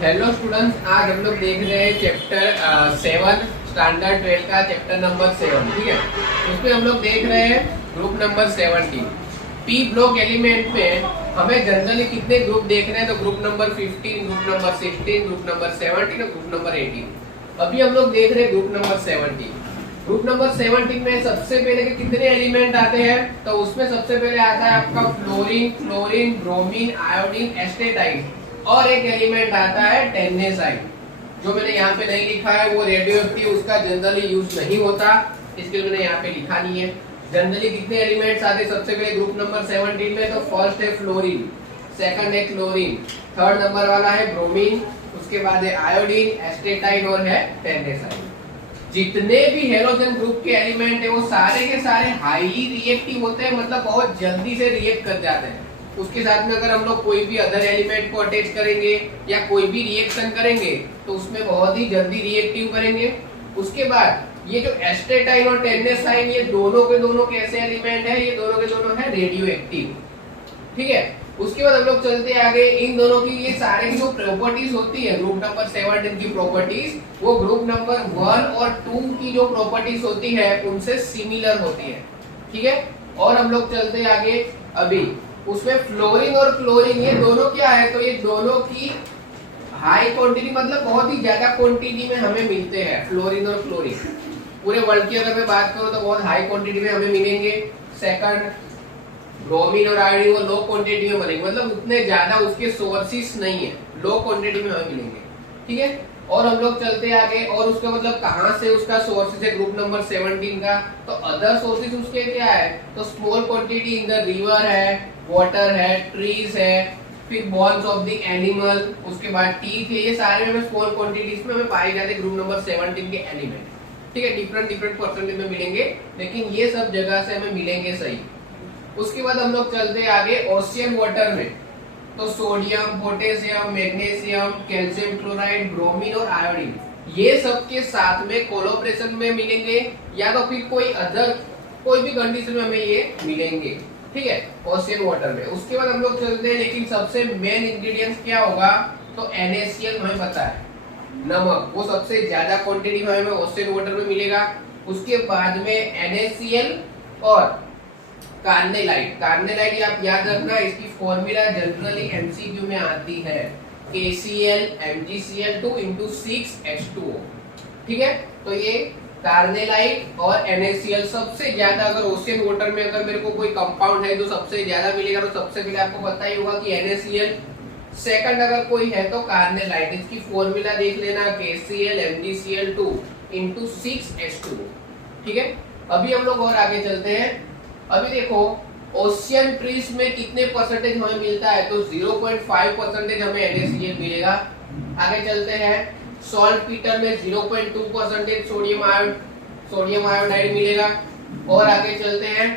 Hello students, आज हम लोग देख रहे हैं चैप्टर 7 स्टैंडर्ड 12 का चैप्टर नंबर 7। ठीक है, उसमें हम लोग देख रहे हैं group number 17। P block element में हमें जनरली कितने ग्रुप देखने हैं, तो group number 15, group number 16, group number 17 और ग्रुप नंबर 18। अभी हम लोग देख रहे हैं ग्रुप नंबर 17। ग्रुप नंबर 17 में सबसे पहले के कितने एलिमेंट आते हैं, तो उसमें सबसे पहले आता है आपका फ्लोरीन, क्लोरीन, ब्रोमीन, आयोडीन, एस्टेटाइट और एक एलिमेंट आता है टेन्नेसाइट। जो मैंने यहाँ पे नहीं लिखा है वो रेडियो एक्टिव, उसका जनरली यूज नहीं होता, इसके लिए मैंने यहाँ पे लिखा नहीं है। जनरली कितने एलिमेंट्स आते हैं सबसे पहले ग्रुप नंबर 17 में, तो फर्स्ट है फ्लोरीन, सेकंड है क्लोरीन, थर्ड नंबर वाला है ब्रोमीन, उसके बाद है आयोडीन, एस्टेटाइट और है टेन्नेसाइट। जितने भी हेलोजन ग्रुप के एलिमेंट है वो सारे के सारे हाईली रिएक्टिव होते हैं, मतलब बहुत जल्दी से रिएक्ट कर जाते हैं। उसके साथ में अगर हम लोग कोई भी अदर एलिमेंट को अटैच करेंगे या कोई भी रिएक्शन करेंगे तो उसमें बहुत ही जल्दी रिएक्टिव करेंगे। उसके बाद ये जो एस्टेटाइन और टेन्नेसाइन, ये दोनों के दोनों कैसे एलिमेंट है, ये दोनों के दोनों है रेडियो एक्टिव। ठीक है, उसके बाद हम लोग चलते हैं आगे। इन दोनों की ये सारे की जो प्रॉपर्टीज होती है ग्रुप नंबर 17 की प्रॉपर्टीज, वो ग्रुप नंबर 1 और 2 की जो प्रॉपर्टीज होती है उनसे सिमिलर होती है। ठीक है, और हम लोग चलते हैं आगे। अभी उसमें फ्लोरीन और क्लोरीन ये दोनों क्या है, तो ये दोनों की हाई क्वांटिटी, मतलब बहुत ही ज्यादा क्वांटिटी में हमें मिलते हैं। फ्लोरीन और क्लोरीन पूरे वर्ल्ड की अगर मैं बात करूं तो बहुत हाई क्वांटिटी में हमें मिलेंगे। सेकंड, ब्रोमीन और आयोडीन वो लो क्वांटिटी में मिलेंगे, मतलब उतने ज्यादा उसके सोर्सेस नहीं है, लो क्वांटिटी में हमें मिलेंगे। ठीक है, और हम लोग चलते आगे। और उसका मतलब कहां से उसका सोर्सेस है ग्रुप नंबर 17 का, तो अदर सोर्सेस उसके क्या है, तो small quantity in the river है, वाटर है, ट्रीज है, फिर बोन्स ऑफ द एनिमल, उसके बाद टीथ है, ये सारे में स्मॉल क्वांटिटीज में हमें पाए जाते हैं ग्रुप नंबर 17 के एलिमेंट। ठीक है, डिफरेंट डिफरेंट परसेंटेज में मिलेंगे, लेकिन ये सब जगह से हमें मिलेंगे सही। उसके बाद हम लोग चलते हैं आगे ओशियन वाटर में, तो sodium, potassium, magnesium, calcium chloride, bromine और आयोडीन, ये सब के साथ में कोलैबोरेशन में मिलेंगे या तो फिर कोई अदर कोई भी कंडीशन में हमें ये मिलेंगे। ठीक है, ओशियन वाटर में। उसके बाद हम लोग चलते हैं, लेकिन सबसे मेन इंग्रेडिएंट्स क्या होगा, तो NaCl हमें पता है, नमक, वो सबसे ज्यादा क्वांटिटी में हमें ओशियन वाटर में मिलेगा। उसके बाद में NaCl और कार्नेलाइट। कार्नेलाइट आप याद रखना, इसकी फॉर्मूला जनरली एमसीक्यू में आती है, KCl MgCl2 × 6H2O। ठीक है, तो ये कार्नेलाइट और NaCl सबसे ज्यादा, अगर ओशियन वाटर में अगर मेरे को कोई कंपाउंड है जो सबसे ज्यादा मिलेगा, तो सबसे पहले आपको पता ही होगा कि NaCl, सेकंड अगर कोई है तो कार्नेलाइट। इसकी फॉर्मूला देख लेना, KCl MgCl2 × 6H2O। ठीक है, अभी हम लोग और आगे चलते हैं। अभी देखो ओशियन ट्रीज में कितने परसेंटेज हमें मिलता है, तो 0.5% हमें NaCl मिलेगा। आगे चलते हैं, सॉल्ट पीटर में 0.2% सोडियम आयोडाइड मिलेगा। और आगे चलते हैं,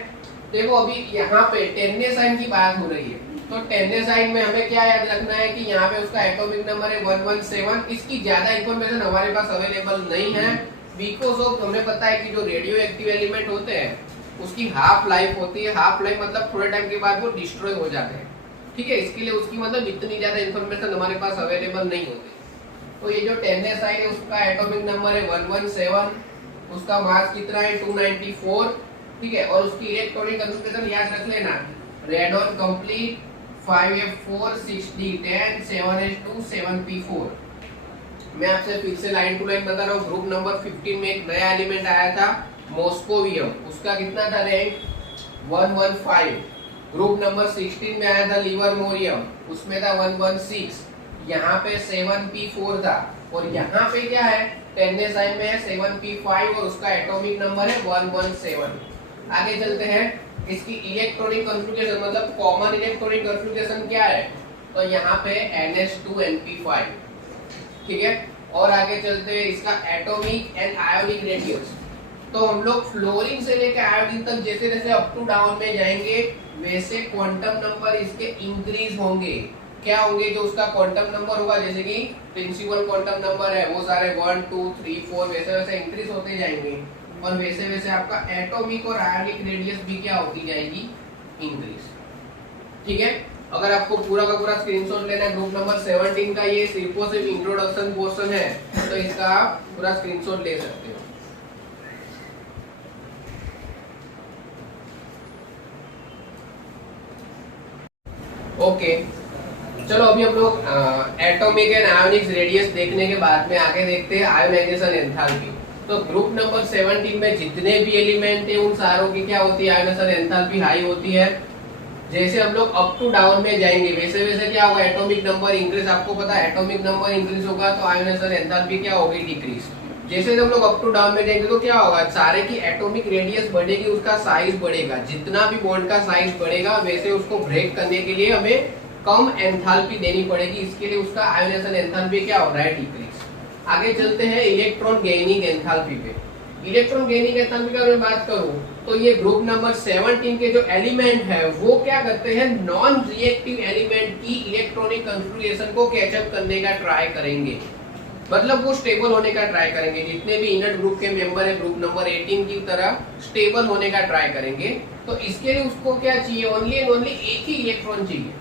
देखो अभी यहाँ पे टेन्नेसाइन की बात हो रही है, तो टेन्नेसाइन में हमें क्या याद रखना है कि यहाँ पे उसका एटॉमिक नंबर है 117। इसकी ज्यादा इंफॉर्मेशन हमारे पास अवेलेबल नहीं है, बिकॉज ऑफ हमें पता है कि जो रेडियो एक्टिव एलिमेंट होते हैं उसकी हाफ लाइफ होती है। हाफ लाइफ मतलब थोड़े टाइम के बाद वो डिस्ट्रॉय हो जाते हैं। ठीक है, इसके लिए उसकी मतलब इतनी ज्यादा इंफॉर्मेशन हमारे पास अवेलेबल नहीं होती। तो ये जो टेन्नेसाइन है उसका एटॉमिक नंबर है 117, उसका मास कितना है 294। ठीक है, और उसकी इलेक्ट्रॉनिक कंफिगरेशन याद रख लेना, radon complete 5F4 6D 10 7H2 7P4। मैं आपसे फिर से लाइन टू लाइन बता रहा हूँ। ग्रुप नंबर 15 में एक नया एलिमेंट आया था मॉस्कोवियम, उसका कितना था रैंक 115। ग्रुप नंबर 16 में आया था लिवरमोरियम, उसमें था 116। यहाँ पे 7P4 था, और यहाँ पे क्या है टेन्नेसाइन में है 7P5 और उसका एटॉमिक नंबर है 117। आगे चलते हैं, इसकी इलेक्ट्रॉनिक कॉन्फ़िगरेशन मतलब कॉमन इलेक्ट्रॉनिक कॉन्फ़िगरेशन क्या है, तो यहाँ पे NH2NP5। ठीक है, और आगे चलते हैं, इसका एटॉमिक एंड आयोनिक रेडियस, तो हम लोग फ्लोरीन से लेकर आयोडीन तक जैसे जैसे अप टू डाउन में जाएंगे वैसे क्वांटम नंबर इसके इंक्रीज होंगे। क्या होंगे, जो उसका क्वांटम नंबर होगा, जैसे कि प्रिंसिपल क्वांटम नंबर है वो सारे 1 2 3 4 वैसे वैसे इंक्रीज होते जाएंगे, और वैसे वैसे आपका एटॉमिक और आयोनिक रेडियस भी क्या होती जाएगी, इंक्रीज। ठीक है, अगर आपको पूरा का पूरा स्क्रीनशॉट लेना है ग्रुप नंबर 17 का, ये सिर्फ और सिर्फ इंट्रोडक्शन पोर्शन है, तो इसका आप पूरा स्क्रीनशॉट ले सकते हो। ओके, चलो अभी हम लोग एटॉमिक एंड आयोनिक रेडियस देखने के बाद में आगे देखते हैं आयोनाइजेशन एंथैल्पी। तो ग्रुप नंबर 17 में जितने भी एलिमेंट है उन सारों की क्या होती है, आयोनाइजेशन एंथैल्पी हाई होती है। जैसे हम लोग अप टू डाउन में जाएंगे वैसे वैसे क्या होगा, एटॉमिक नंबर इंक्रीज, आपको पता है एटॉमिक नंबर इंक्रीज होगा तो आयोनाइजेशन एंथैल्पी क्या होगी, डिक्रीज। जैसे हम लोग अप टू डाउन में जाएंगे तो क्या होगा, सारे की एटॉमिक रेडियस बढ़ेगी, उसका साइज बढ़ेगा, जितना भी बॉन्ड का साइज बढ़ेगा वैसे उसको ब्रेक करने के लिए हमें कम एंथैल्पी देनी पड़ेगी, इसके लिए उसका आयोनाइजेशन एंथैल्पी क्या हो रहा है, डिक्रीज। आगे चलते हैं इलेक्ट्रॉन गेनिंग एंथैल्पी पे। इलेक्ट्रॉन गेनिंग एंथैल्पी का अगर बात करूं तो ये ग्रुप नंबर 17 के जो एलिमेंट है वो क्या करते हैं, नॉन रिएक्टिव एलिमेंट की इलेक्ट्रॉनिक कॉन्फ़िगरेशन को कैचअप करने का ट्राई करेंगे, मतलब वो स्टेबल होने का ट्राई करेंगे। जितने भी इनर्ट ग्रुप के मेंबर है ग्रुप नंबर 18 की तरह स्टेबल होने का ट्राई करेंगे। तो इसके लिए उसको क्या चाहिए, ओनली एंड ओनली एक ही इलेक्ट्रॉन चाहिए।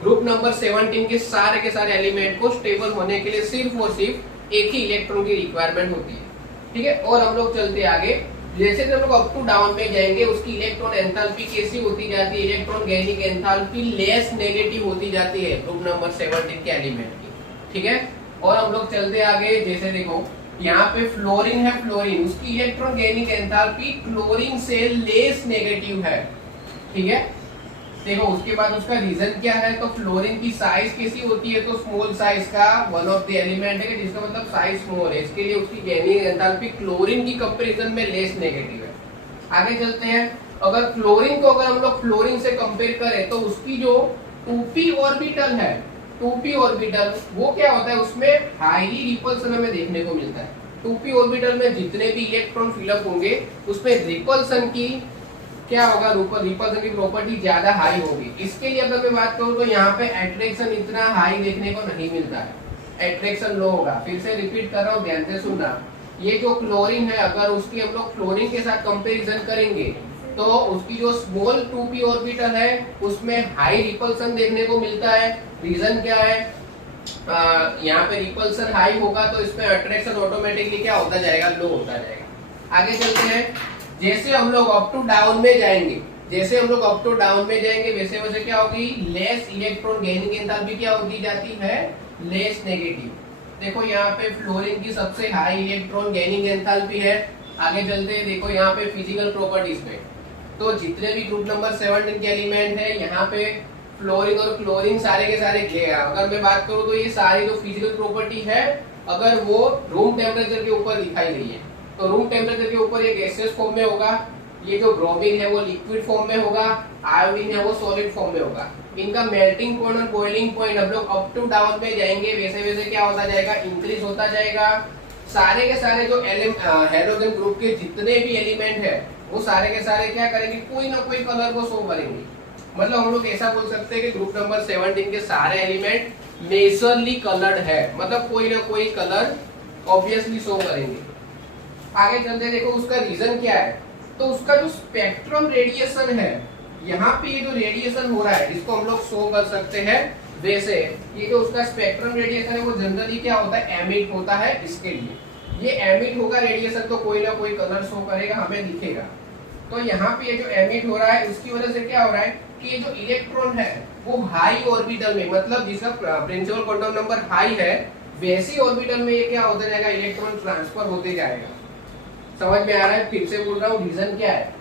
ग्रुप नंबर 17 के सारे एलिमेंट को स्टेबल होने के लिए सिर्फ और सिर्फ एक ही इलेक्ट्रॉन की रिक्वायरमेंट होती है, ठीक है। और हम लोग चलते आगे, जैसे हम लोग अप टू डाउन में जाएंगे उसकी इलेक्ट्रॉन एंथैल्पी कैसी होती जाती है, electron gaining enthalpy less negative होती जाती है ग्रुप नंबर 17 के एलिमेंट की, ठीक है। और हम लोग चलते आगे, जैसे देखो यहाँ पे फ्लोरीन है, फ्लोरीन उसकी इलेक्ट्रॉन गेनिंग एंथैल्पी क्लोरीन से लेस नेगेटिव है, ठीक है। देखो उसके बाद उसका रीजन क्या है, तो फ्लोरीन की साइज कैसी होती है, तो स्मॉल साइज का वन ऑफ द एलिमेंट है जिसका मतलब साइज स्मॉल है, इसके लिए उसकी गेनिंग एंथैल्पी क्लोरीन की कंपैरिजन में लेस नेगेटिव है। आगे चलते हैं, अगर क्लोरीन को अगर हम लोग फ्लोरीन से कंपेयर करें तो उसकी जो 2p ऑर्बिटल है, 2p ऑर्बिटल वो क्या होता है, उसमें हाईली रिपल्सन हमें देखने को मिलता है। 2p ऑर्बिटल में जितने भी इलेक्ट्रॉन फिलअप होंगे उसमें रिपल्सन की क्या होगा, रिपल्सन की प्रॉपर्टी ज्यादा हाई होगी। इसके लिए अगर मैं बात करूं तो यहाँ पे अट्रैक्शन इतना हाई देखने को नहीं मिलता है, अट्रैक्शन लो होगा। फिर से रिपीट कर रहा हूँ, ध्यान से सुनना। ये जो क्लोरीन है अगर उसकी हम लोग फ्लोरीन के साथ कंपैरिजन करेंगे तो उसकी जो स्मॉल 2p ऑर्बिटल है उसमें हाई रिपल्सन देखने को मिलता है। रीजन क्या है, यहाँ पे रिपल्सन हाई होगा तो इसमें अट्रैक्शन ऑटोमेटिकली क्या होता जाएगा, लो होता जाएगा। आगे चलते हैं, जैसे हम लोग अप टू डाउन में जाएंगे, जैसे हम लोग अप टू डाउन में जाएंगे वैसे वैसे क्या होगी, लेस इलेक्ट्रॉन गेनिंग एंथैल्पी क्या होती जाती है, लेस नेगेटिव। देखो यहाँ पे फ्लोरीन की सबसे हाई इलेक्ट्रॉन गेनिंग एंथैल्पी है। आगे चलते हैं, देखो यहाँ पे फिजिकल प्रॉपर्टीज में, तो जितने भी ग्रुप नंबर 17 के एलिमेंट है यहाँ पे फ्लोरीन और क्लोरीन सारे के सारे अगर मैं बात करूँ तो ये सारी जो फिजिकल प्रॉपर्टी है अगर वो रूम टेम्परेचर के ऊपर दिखाई गई है तो रूम टेम्परेचर के ऊपर ये गैसियस फॉर्म में होगा, ये जो ब्रोमीन है वो लिक्विड फॉर्म में होगा, आयोडीन है वो सॉलिड फॉर्म में होगा। इनका मेल्टिंग पॉइंट और बॉइलिंग पॉइंट हम लोग अप टू डाउन में जाएंगे वैसे वैसे क्या होता जाएगा, इंक्रीज होता जाएगा। सारे के सारे जो हेलोजन ग्रुप के जितने भी एलिमेंट है वो सारे के सारे क्या करेंगे, कोई ना कोई कलर को शो करेंगे। मतलब हम लोग ऐसा बोल सकते हैं कि ग्रुप नंबर 17 के सारे एलिमेंट मेजरली कलर्ड है, मतलब कोई ना कोई कलर ऑब्वियसली शो करेंगे। आगे चलते देखो उसका रीजन क्या है, तो उसका जो स्पेक्ट्रम रेडिएशन है, यहाँ पे ये जो रेडिएशन हो रहा है इसको हम लोग शो कर सकते हैं। वैसे ये जो उसका स्पेक्ट्रम रेडिएशन है वो जनरली क्या होता है, एमिट होता है। इसके लिए ये एमिट होगा रेडिएशन तो कोई ना कोई कलर शो करेगा, हमें दिखेगा। तो यहाँ पे ये जो एमिट हो रहा है उसकी वजह से क्या हो रहा है कि ये जो इलेक्ट्रॉन है वो हाई ऑर्बिटल में, मतलब जिसका प्रिंसिपल क्वांटम नंबर हाई है वैसी ऑर्बिटल में ये क्या होता जाएगा, इलेक्ट्रॉन ट्रांसफर होते जाएगा। समझ में आ रहा है, फिर से बोल रहा हूँ रीजन क्या है।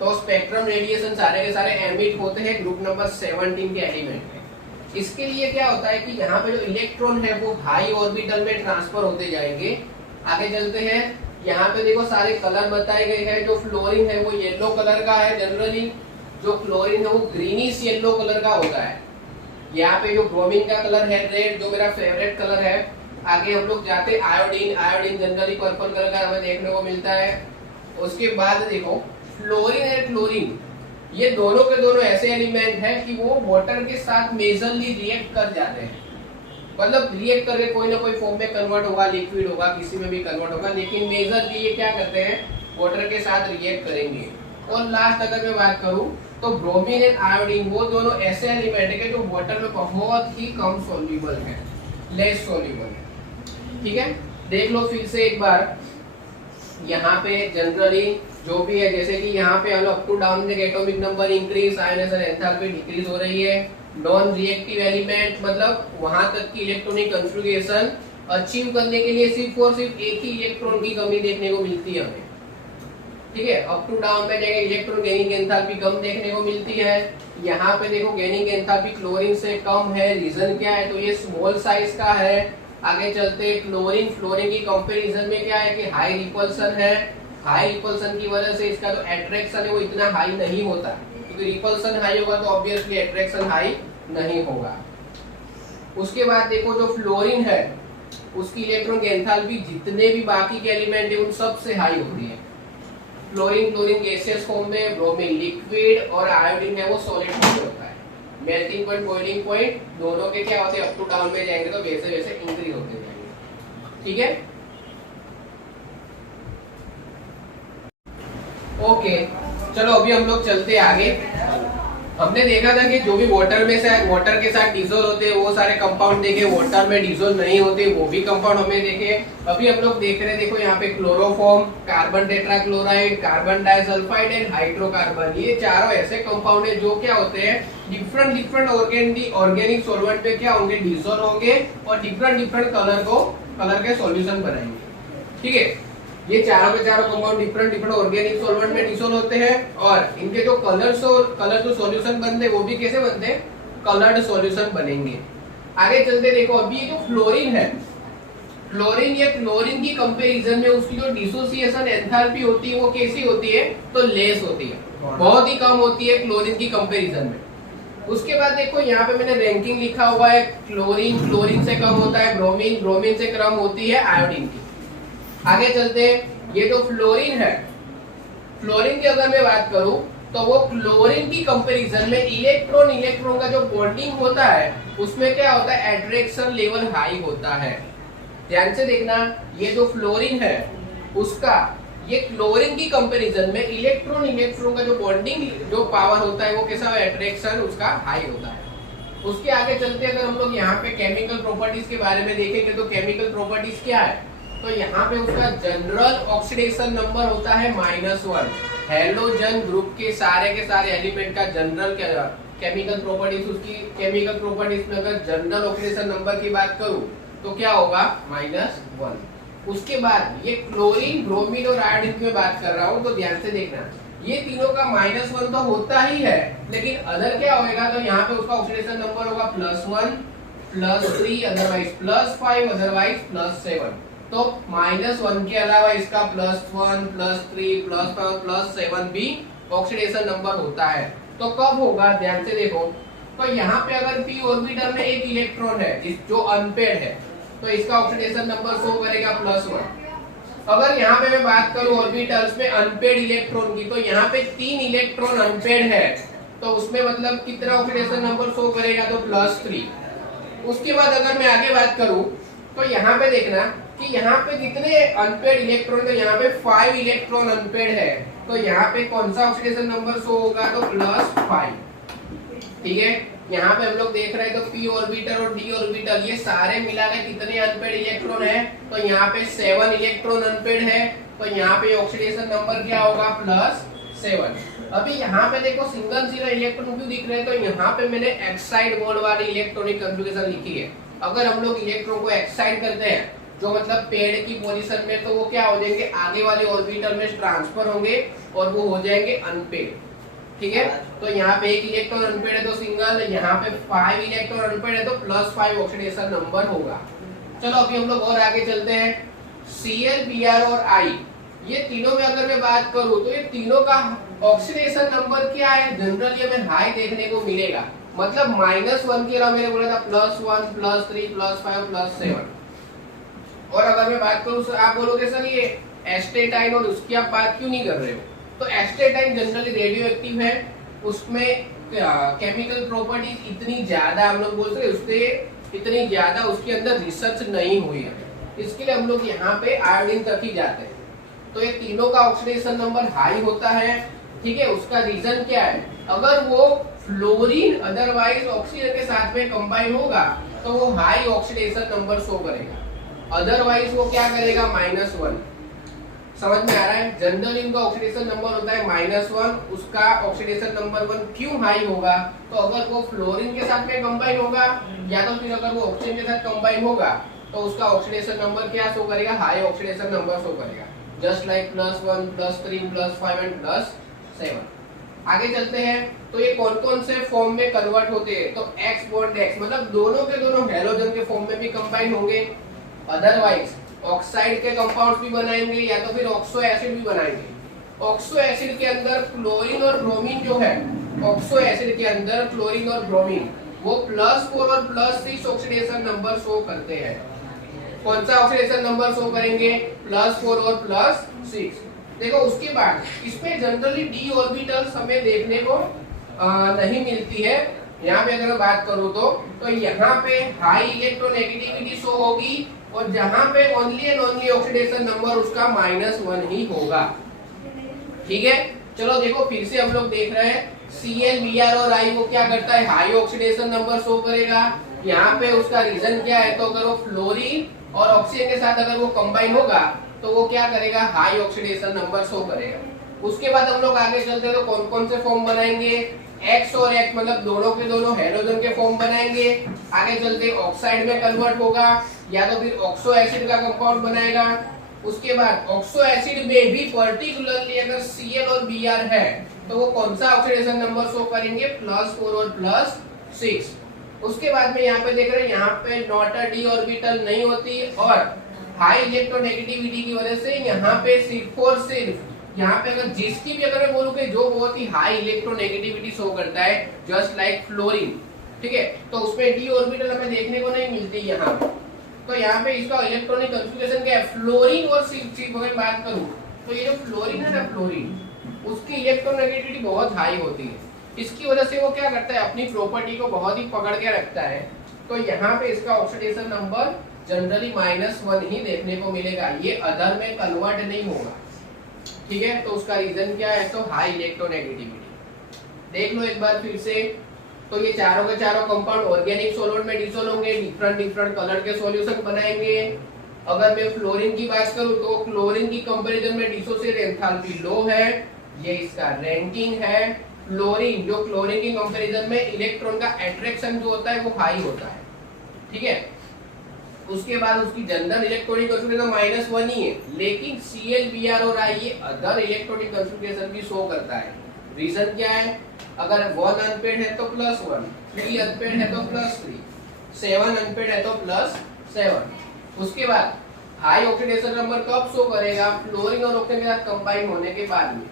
तो स्पेक्ट्रम रेडिएशन सारे के सारे एमिट होते हैं ग्रुप नंबर 17 के एलिमेंट में। इसके लिए क्या होता है कि यहाँ पे जो इलेक्ट्रॉन है वो हाई ऑर्बिटल में ट्रांसफर होते जाएंगे। आगे चलते हैं, यहाँ पे देखो सारे कलर बताए गए हैं। जो फ्लोरीन है वो येलो कलर का है, जनरली जो क्लोरीन है वो ग्रीनिश येलो कलर का होता है। यहाँ पे जो ब्रोमीन का कलर है रेड, जो मेरा फेवरेट कलर है। आगे हम लोग जाते हैं iodine, iodine generally purple colour का हमें देखने को मिलता है। उसके बाद देखो फ्लोरीन और क्लोरीन, ये दोनों के दोनों ऐसे एलिमेंट हैं कि वो वाटर के साथ मेजरली रिएक्ट कर जाते हैं, मतलब रिएक्ट करके कोई ना कोई फॉर्म में कन्वर्ट होगा, लिक्विड होगा, किसी में भी कन्वर्ट होगा, लेकिन मेजरली ये क्या करते हैं, वाटर के साथ रिएक्ट करेंगे। और लास्ट अगर मैं बात करूं तो ब्रोमीन एंड आयोडीन वो दोनों ऐसे एलिमेंट है जो वाटर में बहुत ही कम सॉल्युबल है, लेस सॉल्युबल है। ठीक है, देख लो फिर से एक बार। यहाँ पे जनरली जो भी है, जैसे कि यहाँ पे अप टू डाउन में atomic number increase, ionization enthalpy decrease हो रही है। नॉन रिएक्टिव एलिमेंट मतलब वहां तक की इलेक्ट्रॉनिक कॉन्फ़िगरेशन अचीव करने के लिए सिर्फ और सिर्फ एक ही इलेक्ट्रॉन की कमी देखने को मिलती है हमें। ठीक है, अप टू डाउन में जगह इलेक्ट्रॉन गेनिंग एंथैल्पी कम देखने को मिलती है। यहाँ पे देखो गेनिंग एंथैल्पी क्लोरीन से कम है, रीजन क्या है, तो ये स्मॉल साइज का है। आगे चलते क्लोरीन, फ्लोरीन की कंपैरिजन में क्या है कि हाई रिपल्सन है। हाई रिपल्सन की वजह से इसका जो एट्रैक्शन है वो इतना हाई नहीं होता, क्योंकि रिपल्सन हाई होगा तो ऑब्वियसली एट्रैक्शन हाई नहीं होगा। उसके बाद देखो जो फ्लोरीन है उसकी इलेक्ट्रॉन एंथैल्पी जितने भी बाकी के एलिमेंट है उन सब से हाई होती है। फ्लोरीन क्लोरीन गैसियस फॉर्म में, ब्रोमीन लिक्विड और आयोडीन है वो सॉलिड फॉर्म में होता है। मेल्टिंग पॉइंट, बॉइलिंग पॉइंट दोनों के क्या होते हैं, अप टू डाउन में जाएंगे तो वैसे वैसे इंक्रीज होते जाएंगे। ठीक है, ओके चलो अभी हम लोग चलते आगे। हमने देखा था कि जो भी वाटर में से वाटर के साथ डिसोल्व होते हैं वो सारे कंपाउंड देखे, वाटर में डिसोल्व नहीं होते वो भी कंपाउंड हमें देखे। अभी हम लोग देख रहे हैं, देखो यहाँ पे chloroform, carbon tetrachloride, carbon disulphide and hydrocarbon, ये चारों ऐसे कंपाउंड है जो क्या होते हैं डिफरेंट डिफरेंट ऑर्गेनिक सॉल्वेंट पे क्या होंगे, डिसोल्व होंगे और डिफरेंट डिफरेंट कलर के सॉल्यूशन बनाएंगे। ठीक है, ये चारों के चारों compound different different organic solvent में डिसोल्व होते हैं और इनके जो कलर जो सॉल्यूशन बनते हैं वो भी कैसे बनते हैं, कलर्ड सॉल्यूशन बनेंगे। आगे चलते देखो, अभी ये जो फ्लोरीन है, फ्लोरीन या क्लोरीन की कंपैरिजन में उसकी जो डिसोसिएशन एंथैल्पी होती है वो कैसी होती है, तो लेस होती है, बहुत ही कम होती है क्लोरीन की कंपैरिजन में। उसके बाद देखो यहाँ पे मैंने रैंकिंग लिखा हुआ है, क्लोरीन से कम होता है ब्रोमीन से कम होती है आयोडीन की। आगे चलते हैं, ये जो फ्लोरीन है, फ्लोरीन की अगर मैं बात करूं तो वो क्लोरीन की कंपैरिजन में इलेक्ट्रॉन का जो बॉन्डिंग होता है उसमें क्या होता है, एट्रैक्शन लेवल हाई होता है। ध्यान से देखना, ये जो फ्लोरीन है उसका ये क्लोरीन की कंपैरिजन में इलेक्ट्रॉन का जो बॉन्डिंग जो पावर होता है वो कैसा, एट्रैक्शन उसका हाई होता है। उसके आगे चलते अगर हम लोग यहाँ पे केमिकल प्रॉपर्टीज के बारे में देखेंगे तो केमिकल प्रॉपर्टीज क्या है, तो यहाँ पे उसका जनरल ऑक्सीडेशन नंबर होता है -1। हेलोजन ग्रुप के सारे एलिमेंट का जनरल केमिकल प्रॉपर्टीज, उसकी केमिकल प्रॉपर्टीज में अगर जनरल ऑक्सीडेशन नंबर की बात करूं तो क्या होगा, -1। उसके बाद ये क्लोरीन, ब्रोमीन और आयोडीन की बात कर रहा हूं तो ध्यान से देखना, ये तीनों का -1 तो होता ही है, लेकिन अदर क्या होगा, तो यहाँ पे उसका ऑक्सीडेशन नंबर होगा +1, +3, अदरवाइज +5, अदरवाइज +7। तो -1 के अलावा इसका +1, +3, +5, +7 भी ऑक्सीडेशन नंबर होता है। तो कब होगा, ध्यान से देखो, तो यहाँ पे अगर p ऑर्बिटल में एक इलेक्ट्रॉन है जो अनपेड है तो इसका ऑक्सीडेशन नंबर शो करेगा +1। अगर यहाँ पे मैं बात करूं ऑर्बिटल्स में अनपेड इलेक्ट्रॉन की, तो यहाँ पे 3 इलेक्ट्रॉन अनपेड है तो उसमें मतलब कितना ऑक्सीडेशन नंबर शो करेगा, तो +3। उसके बाद अगर मैं आगे बात करूं तो यहाँ पे देखना कि यहाँ पे कितने अनपेड इलेक्ट्रॉन है, यहाँ पे 5 इलेक्ट्रॉन अनपेड है तो यहाँ पे कौन सा ऑक्सीडेशन नंबर शो होगा, तो +5। ठीक है, यहाँ पे हम लोग देख रहे हैं तो p ऑर्बिटल और d ऑर्बिटल ये सारे मिला के कितने अनपेड इलेक्ट्रॉन है, तो यहाँ पे 7 इलेक्ट्रॉन अनपेड है तो यहाँ पे ऑक्सीडेशन नंबर क्या होगा, +7। अभी यहाँ पे देखो सिंगल इलेक्ट्रॉन क्यों दिख रहे हैं, तो यहाँ पे मैंने एक्साइड बॉन्ड वाली इलेक्ट्रॉनिक कॉन्फ़िगरेशन लिखी है। अगर हम लोग इलेक्ट्रॉन को एक्साइड करते हैं जो मतलब पेड़ की पोजीशन में, तो वो क्या हो जाएंगे, आगे वाले ऑर्बिटल में ट्रांसफर होंगे और वो हो जाएंगे अनपेड। ठीक है, तो यहाँ पे एक इलेक्ट्रॉन अनपेड है तो सिंगल, यहाँ पे 5 इलेक्ट्रॉन अनपेड है तो +5 ऑक्सीडेशन नंबर होगा। चलो अभी हम लोग और आगे चलते हैं, Cl, Br और I, ये तीनों में अगर मैं बात करूं तो ये तीनों का ऑक्सीडेशन नंबर क्या है, जनरली हमें हाई देखने को मिलेगा। मतलब -1 के अलावा मैंने बोला था +1, +3, +5, +7। और अगर मैं बात करूं, आप बोलोगे सर ये एस्टेटाइन और उसकी आप बात क्यों नहीं कर रहे हो, तो एस्टेटाइन जनरली रेडियो एक्टिव है, उसमें केमिकल प्रॉपर्टीज इतनी ज्यादा हम लोग बोल सकते उससे इतनी ज्यादा उसके अंदर रिसर्च नहीं हुई है, इसके लिए हम लोग यहाँ पे आयोडीन तक ही जाते हैं। तो ये तीनों का ऑक्सीडेशन नंबर हाई होता है। ठीक है, उसका रीजन क्या है? अगर वो फ्लोरीन अदरवाइज ऑक्सीजन के साथ में कंबाइन होगा तो वो हाई ऑक्सीडेशन नंबर शो करेगा, अदरवाइज वो क्या करेगा? -1। समझ में आ रहा है? जनरली इनका ऑक्सीडेशन नंबर होता है -1, उसका ऑक्सीडेशन नंबर 1 क्यों हाई होगा? तो अगर वो फ्लोरीन के साथ में कंबाइन होगा या तो फिर अगर वो ऑक्सीजन के साथ कंबाइन होगा तो उसका ऑक्सीडेशन नंबर क्या शो करेगा? हाई ऑक्सीडेशन नंबर शो करेगा, जस्ट लाइक +1 +3 +5 एंड +7। आगे चलते हैं, तो ये कौन कौन से फॉर्म में कन्वर्ट होते हैं? तो X बॉन्ड X मतलब दोनों के दोनों हैलोजन के फॉर्म में भी कंबाइन होंगे, अदरवाइज ऑक्साइड के कंपाउंड्स भी बनाएंगे या तो फिर ऑक्सो एसिड भी बनाएंगे। ऑक्सो एसिड के अंदर क्लोरीन और ब्रोमीन जो है, ऑक्सो एसिड के अंदर क्लोरीन और ब्रोमीन वो +4 और +6 ऑक्सीडेशन नंबर शो करते हैं। कौन सा ऑक्सीडेशन नंबर शो करेंगे? +4 और +6। देखो उसके बाद इसमें जनरली d ऑर्बिटल्स हमें देखने को नहीं मिलती है। यहाँ पे अगर मैं बात करूँ तो यहाँ पे हाई इलेक्ट्रोनेगेटिविटी शो होगी और जहां पे only and only oxidation number उसका -1 ही होगा। ठीक है, चलो देखो फिर से हम लोग देख रहे हैं Cl Br और I वो क्या करता है? हाई ऑक्सीडेशन नंबर शो करेगा। यहाँ पे उसका रीजन क्या है? तो अगर वो फ्लोरीन और ऑक्सीजन के साथ अगर वो कंबाइन होगा तो वो क्या करेगा? हाई ऑक्सीडेशन नंबर शो करेगा। उसके बाद हम लोग आगे चलते हैं, तो कौन कौन से फॉर्म बनाएंगे? X और X मतलब दोनों के दोनों हैलोजन के फॉर्म बनाएंगे। आगे चलते ऑक्साइड में कन्वर्ट होगा या तो फिर ऑक्सो एसिड का कंपाउंड बनाएगा। उसके बाद ऑक्सो एसिड में भी पर्टिकुलरली अगर Cl और Br है तो वो कौन सा ऑक्सीडेशन नंबर शो करेंगे? +4 और +6। उसके बाद में यहाँ पे देख रहे हैं, यहाँ पे नॉट अ d ऑर्बिटल नहीं होती और हाई इलेक्ट्रोनेगेटिविटी की वजह से यहाँ पे सिर्फ और सिर्फ यहाँ पे अगर जिसकी भी अगर मैं बोलूँ कि जो बहुत ही हाई इलेक्ट्रोनेगेटिविटी शो करता है जस्ट लाइक फ्लोरीन, ठीक है, तो उसमें d ऑर्बिटल हमें देखने को नहीं मिलती यहाँ पे। तो यहाँ पे इसका इलेक्ट्रॉनिक कॉन्फ़िगरेशन क्या है? फ्लोरीन और सिर्फ अगर बात करूँ तो ये जो फ्लोरीन है ना, फ्लोरीन उसकी इलेक्ट्रोनेगेटिविटी बहुत हाई होती है। इसकी वजह से वो क्या करता है? अपनी प्रॉपर्टी को बहुत ही पकड़ के रखता है। तो यहाँ पे इसका ऑक्सीडेशन नंबर जनरली -1 ही देखने को मिलेगा, ये अदर में कन्वर्ट नहीं होगा। ठीक है, तो उसका रीजन क्या है? तो हाई इलेक्ट्रोनेगेटिविटी। देख लो एक बार फिर से, तो ये चारों के चारों कंपाउंड ऑर्गेनिक सॉल्वेंट में डिसॉल्व होंगे, डिफरेंट कलर के सॉल्यूशन बनाएंगे। अगर मैं फ्लोरीन की बात करूं तो क्लोरीन की कंपैरिजन में डिसोसिएट एंथैल्पी लो है, ये इसका रैंकिंग है। फ्लोरीन जो क्लोरीन की कंपैरिजन में इलेक्ट्रॉन का अट्रैक्शन जो होता है वो हाई होता है। ठीक है, उसके बाद उसकी जनरल इलेक्ट्रॉनिक कॉन्फ़िगरेशन -1 ही है, लेकिन Cl Br और I ये अदर इलेक्ट्रॉनिक कॉन्फ़िगरेशन भी शो करता है। रीजन क्या है? अगर 1 अनपेड है तो +1, 3 अनपेड है तो +3, 7 अनपेड है तो +7। उसके बाद हाई ऑक्सीडेशन नंबर कब शो करेगा? फ्लोरीन और ऑक्सीजन के साथ कंबाइन होने के बाद में।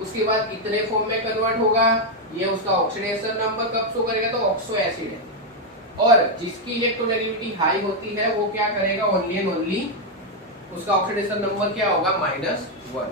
उसके बाद इतने फॉर्म में कन्वर्ट होगा, ये उसका ऑक्सीडेशन नंबर कब शो करेगा? तो ऑक्सो एसिड है, और जिसकी इलेक्ट्रोनेगेटिविटी हाई होती है वो क्या करेगा? ओनली एंड ओनली उसका ऑक्सीडेशन नंबर क्या होगा? -1।